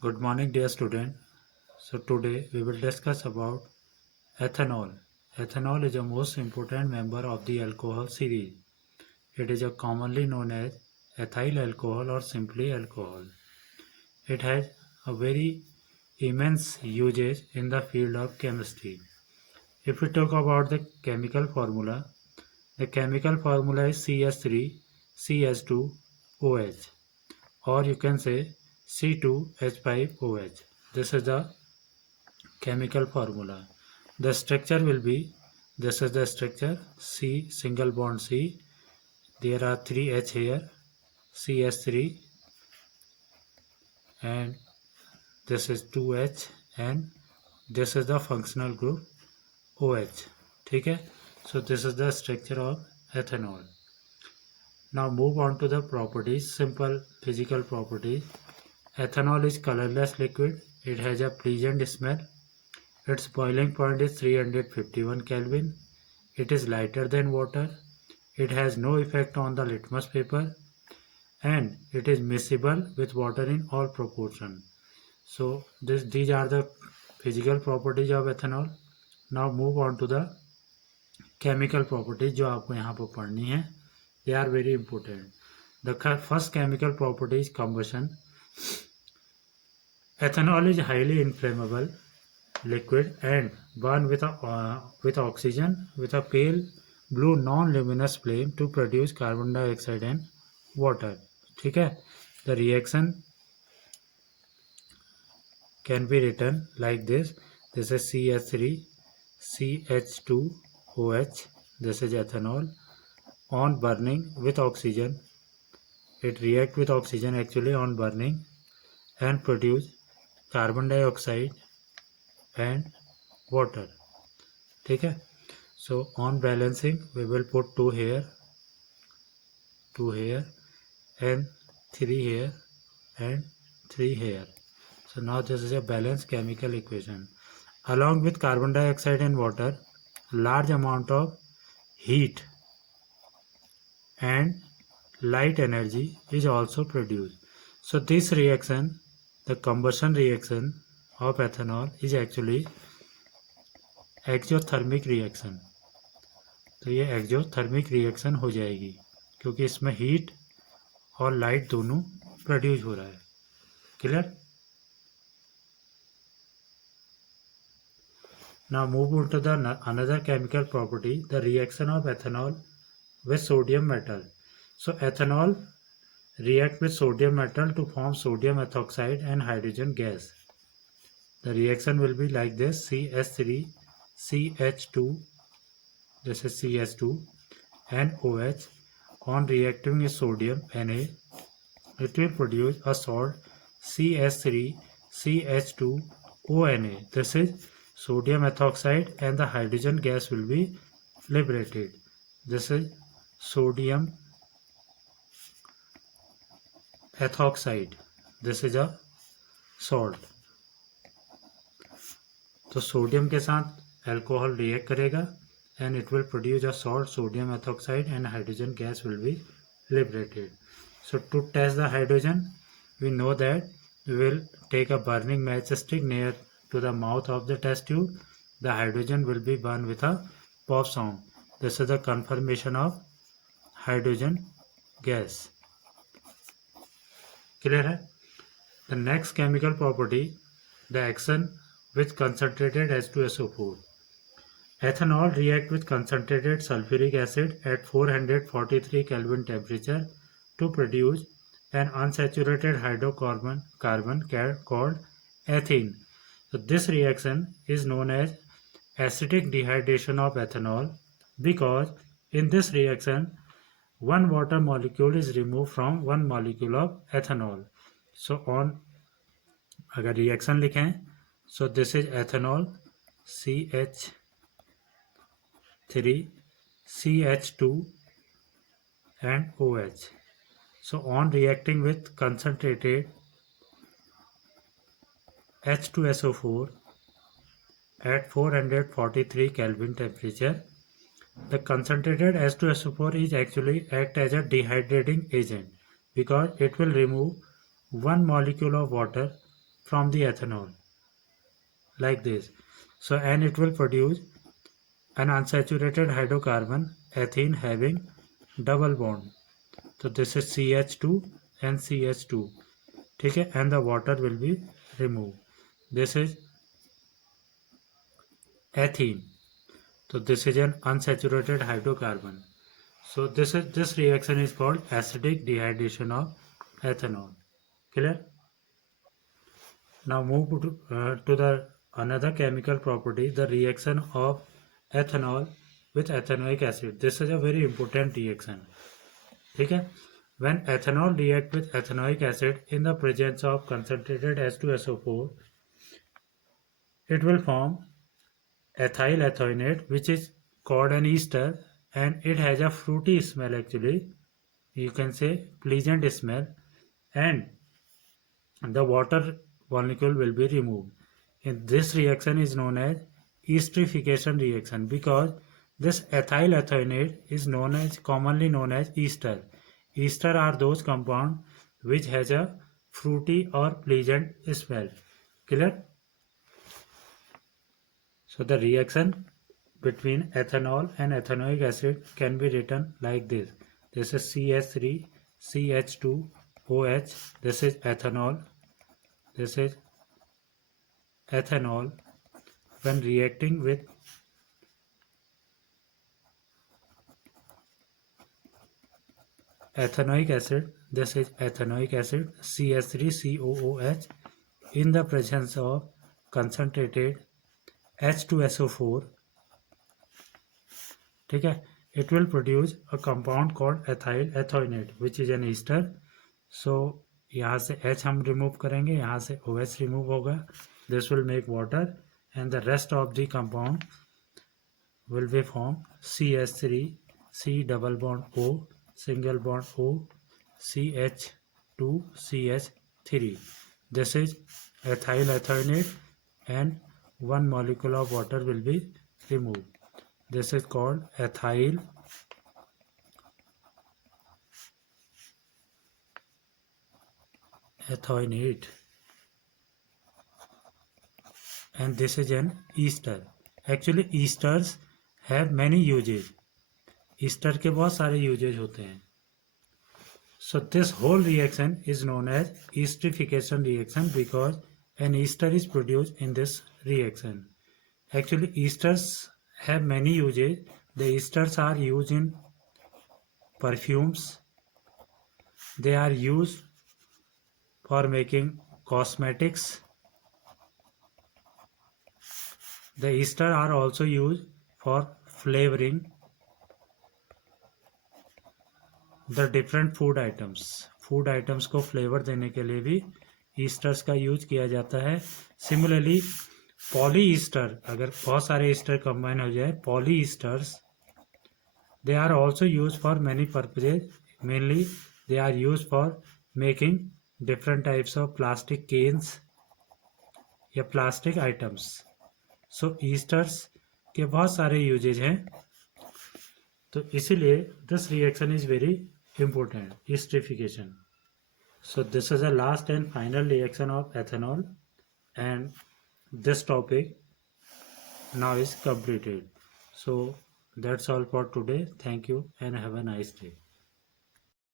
Good morning, dear student. So today we will discuss about ethanol. Ethanol is the most important member of the alcohol series. It is commonly known as ethyl alcohol or simply alcohol. It has a very immense usage in the field of chemistry. If we talk about the chemical formula, the chemical formula is CS3CH2OH, or you can say C2H5OH. This is the chemical formula. The structure will be, this is the structure, C single bond C, there are 3 H here, CS3, and this is 2H, and this is the functional group OH. ठीक है, so this is the structure of ethanol. Now move on to the properties, simple physical properties. Ethanol is colorless liquid. It has a pleasant smell. Its boiling point is 351 Kelvin. It is lighter than water. It has no effect on the litmus paper, and it is miscible with water in all proportion. So these are the physical properties of ethanol. Now move on to the chemical properties जो आपको यहाँ पर पढ़नी है. They are very important. The first chemical property is combustion. Ethanol is highly inflammable liquid and burn with oxygen with a pale blue non-luminous flame to produce carbon dioxide and water. ठीक है, the reaction can be written like this. This is CH3 CH2OH. This is ethanol. On burning with oxygen, it react with oxygen actually on burning and produce carbon dioxide and water. ठीक है, so on balancing we will put 2 here and 3 here and 3 here. So now this is a balanced chemical equation. Along with carbon dioxide and water, large amount of heat and light energy is also produced. So this reaction, the combustion reaction of ethanol, is actually exothermic reaction. तो ये exothermic reaction हो जाएगी क्योंकि इसमें heat और light दोनों produce हो रहा है. Clear? Now move on to the another chemical property, the reaction of ethanol with sodium metal. So ethanol react with sodium metal to form sodium ethoxide and hydrogen gas. The reaction will be like this: CH3CH2, this is CH2, and OH. On reacting with sodium Na, it will produce a salt CH3CH2ONa. This is sodium ethoxide and the hydrogen gas will be liberated. This is sodium ethoxide. This is a salt. तो sodium के साथ alcohol react करेगा and it will produce a salt sodium ethoxide and hydrogen gas will be liberated. So to test the hydrogen, we know that we will take a burning matchstick near to the mouth of the test tube. The hydrogen will be burned with a pop sound. This is the confirmation of hydrogen gas. Clear है? The next chemical property, the action with concentrated H2SO4. Ethanol react with concentrated sulfuric acid at 443 Kelvin temperature to produce an unsaturated hydrocarbon called ethene. So this reaction is known as acidic dehydration of ethanol because in this reaction one water molecule is removed from one molecule of ethanol. So on अगर reaction लिखें, so this is ethanol CH3 CH2 and OH. So on reacting with concentrated H2SO4 at 443 Kelvin temperature, the concentrated H2SO4 is actually act as a dehydrating agent because it will remove one molecule of water from the ethanol like this. So and it will produce an unsaturated hydrocarbon ethene having double bond. So this is CH2 and CH2. ठीक है, and the water will be removed. This is ethene. So this is an unsaturated hydrocarbon. So this reaction is called acidic dehydration of ethanol. Clear? Now move to the another chemical property, the reaction of ethanol with ethanoic acid. This is a very important reaction. ठीक है? When ethanol react with ethanoic acid in the presence of concentrated H2SO4, it will form ethyl ethanoate, which is called an ester, and it has a fruity smell actually. You can say pleasant smell, and the water molecule will be removed. And this reaction is known as esterification reaction because this ethyl ethanoate is commonly known as ester. Ester are those compounds which has a fruity or pleasant smell. Clear? So the reaction between ethanol and ethanoic acid can be written like this. This is CH3, CH2, OH. This is ethanol. This is ethanol. When reacting with ethanoic acid, this is ethanoic acid, CH3COOH, in the presence of concentrated H2SO4, ठीक है, it will produce a compound called ethyl ethanoate which is an ester. So यहाँ से H हम remove करेंगे, यहाँ से OH remove होगा. This will make water and the rest of the compound will be formed CH3, C double bond O, single bond O, CH2, CH3. This is ethyl ethanoate and one molecule of water will be removed. This is called ethyl ethanoate, and this is an ester. Actually esters have many uses. ester के बहुत सारे uses होते हैं. So this whole reaction is known as esterification reaction because an ester is produced in this reaction. Actually esters have many uses. The esters are used in perfumes. They are used for making cosmetics. The ester are also used for flavoring the different food items. Food items को flavor देने के लिए भी esters का use किया जाता है. Similarly polyester, अगर बहुत सारे ester combine हो जाए, polyesters, they are also used for many purposes. Mainly they are used for making different types of plastic cans या plastic items. So esters के बहुत सारे uses हैं, तो इसीलिए this reaction is very important, esterification. So this is the last and final reaction of ethanol, and this topic now is completed. So that's all for today. Thank you and have a nice day.